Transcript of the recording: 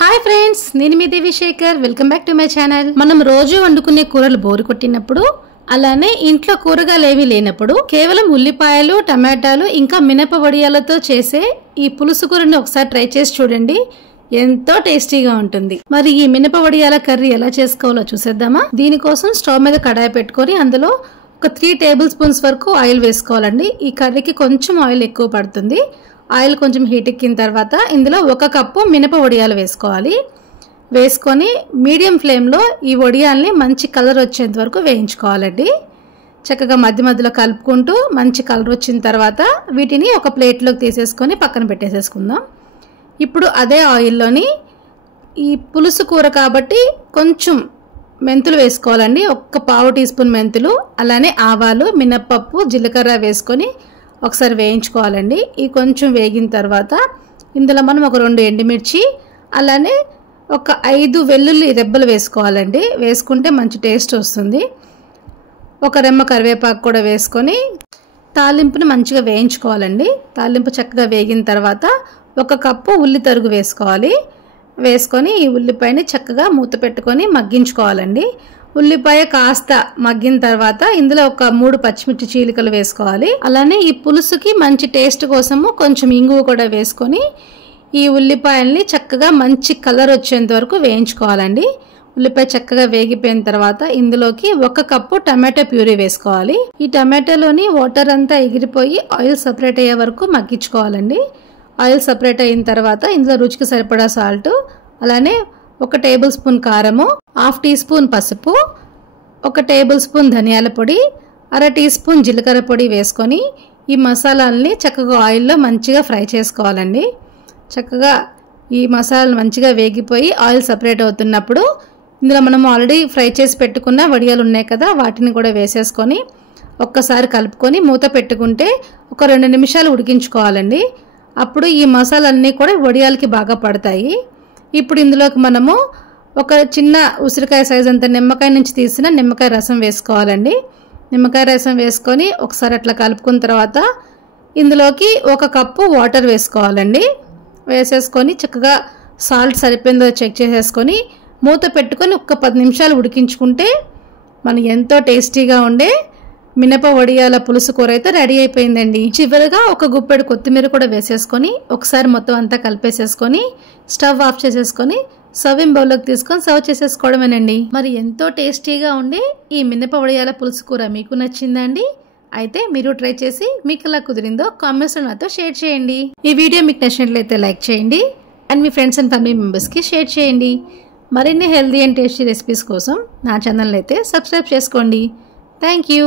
Hi friends, నేను మీ Devi Shekhar. Welcome back to my channel. మనం రోజు వండుకునే కూరలు బోరు కొట్టినప్పుడు, అలానే ఇంట్లో కూరగాయలు ఏమీ లేనప్పుడు కేవలం ఉల్లిపాయలు, టమాటాలు ఇంకా మినప వడియాలతో చేసే ఈ పులుసు కూరని ఒకసారి ట్రై చేసి చూడండి. ఎంతో టేస్టీగా ఉంటుంది. మరి ఈ మినప వడియాల కర్రీ ఎలా చేసుకోవాలో చూసేద్దామా? దీనికోసం స్టవ్ మీద కడాయి పెట్టుకొని అందులో ఒక 3 టేబుల్ స్పూన్స్ వరకు ఆయిల్ వేసుకోవాలండి. ఈ కర్రీకి కొంచెం ఆయిల్ ఎక్కువ పడుతుంది. ఆయిల్ కొంచెం హీట్ ఎక్కిన తర్వాత ఇందులో 1 కప్పు మినప వడియాలు వేసుకోవాలి. వేసుకొని మీడియం ఫ్లేమ్లో ఈ వడియాల్ని మంచి కలర్ వచ్చేంత వరకు వేయించుకోవాలండి. చక్కగా మధ్య మధ్యలో కలుపుకుంటూ మంచి కలర్ వచ్చిన తర్వాత వీటిని ఒక ప్లేట్లోకి తీసేసుకొని పక్కన పెట్టేసేసుకుందాం. ఇప్పుడు అదే ఆయిల్లోని ఈ పులుసు కూర కాబట్టి కొంచెం మెంతులు వేసుకోవాలండి. 1 టీ స్పూన్ మెంతులు, అలానే ఆవాలు, మినప్పప్పు, జీలకర్ర వేసుకొని ఒకసారి వేయించుకోవాలండి. ఈ కొంచెం వేగిన తర్వాత ఇందులో మనం ఒక 2 ఎండుమిర్చి, అలానే ఒక 5 వెల్లుల్లి రెబ్బలు వేసుకోవాలండి. వేసుకుంటే మంచి టేస్ట్ వస్తుంది. ఒక రెమ్మ కరివేపాకు కూడా వేసుకొని తాలింపుని మంచిగా వేయించుకోవాలండి. తాలింపు చక్కగా వేగిన తర్వాత 1 కప్పు ఉల్లి తరుగు వేసుకోవాలి. వేసుకొని ఈ ఉల్లిపాయని చక్కగా మూత పెట్టుకొని మగ్గించుకోవాలండి. ఉల్లిపాయ కాస్త మగ్గిన తర్వాత ఇందులో ఒక 3 పచ్చిమిర్చి చీలికలు వేసుకోవాలి. అలానే ఈ పులుసుకి మంచి టేస్ట్ కోసము కొంచెం ఇంగువ కూడా వేసుకొని ఈ ఉల్లిపాయల్ని చక్కగా మంచి కలర్ వచ్చేంత వరకు వేయించుకోవాలండి. ఉల్లిపాయ చక్కగా వేగిపోయిన తర్వాత ఇందులోకి 1 కప్పు టమాటో ప్యూరీ వేసుకోవాలి. ఈ టమాటోలోని వాటర్ అంతా ఎగిరిపోయి ఆయిల్ సపరేట్ అయ్యే వరకు మగ్గించుకోవాలండి. ఆయిల్ సపరేట్ అయిన తర్వాత ఇందులో రుచికి సరిపడా సాల్ట్, అలానే 1 టేబుల్ స్పూన్ కారము, 1/2 టీ స్పూన్ పసుపు, 1 టేబుల్ స్పూన్ ధనియాల పొడి, 1/2 టీ స్పూన్ జీలకర్ర పొడి వేసుకొని ఈ మసాలాలని చక్కగా ఆయిల్లో మంచిగా ఫ్రై చేసుకోవాలండి. చక్కగా ఈ మసాలాలు మంచిగా వేగిపోయి ఆయిల్ సపరేట్ అవుతున్నప్పుడు ఇందులో మనం ఆల్రెడీ ఫ్రై చేసి పెట్టుకున్న వడియాలు ఉన్నాయి కదా, వాటిని కూడా వేసేసుకొని ఒక్కసారి కలుపుకొని మూత పెట్టుకుంటే ఒక 2 నిమిషాలు ఉడికించుకోవాలండి. అప్పుడు ఈ మసాలాలన్నీ కూడా వడియాలకి బాగా పడతాయి. ఇప్పుడు ఇందులోకి మనము ఒక చిన్న ఉసిరికాయ సైజ్ అంత నిమ్మకాయ నుంచి తీసిన నిమ్మకాయ రసం వేసుకోవాలండి. నిమ్మకాయ రసం వేసుకొని ఒకసారి అట్లా కలుపుకున్న తర్వాత ఇందులోకి 1 కప్పు వాటర్ వేసుకోవాలండి. వేసేసుకొని చక్కగా సాల్ట్ సరిపోయిందో చెక్ చేసేసుకొని మూత పెట్టుకొని ఒక 10 నిమిషాలు ఉడికించుకుంటే మనం ఎంతో టేస్టీగా ఉండే మినప వడియాల పులుసు కూర అయితే రెడీ అయిపోయిందండి. చివరిగా 1 గుప్పెడు కొత్తిమీర కూడా వేసేసుకొని ఒకసారి మొత్తం అంతా కలిపేసేసుకొని స్టవ్ ఆఫ్ చేసేసుకొని సర్వింగ్ బౌల్లోకి తీసుకొని సర్వ్ చేసేసుకోవడమేనండి. మరి ఎంతో టేస్టీగా ఉండే ఈ మినప వడియాల పులుసు కూర మీకు నచ్చిందా అండి? అయితే మీరు ట్రై చేసి మీకు ఎలా కుదిరిందో కామెంట్స్లో నాతో షేర్ చేయండి. ఈ వీడియో మీకు నచ్చినట్లయితే లైక్ చేయండి and me friends and family మెంబర్స్కి షేర్ చేయండి. మరిన్ని హెల్దీ అండ్ టేస్టీ రెసిపీస్ కోసం నా ఛానల్ అయితే సబ్స్క్రైబ్ చేసుకోండి. Thank you.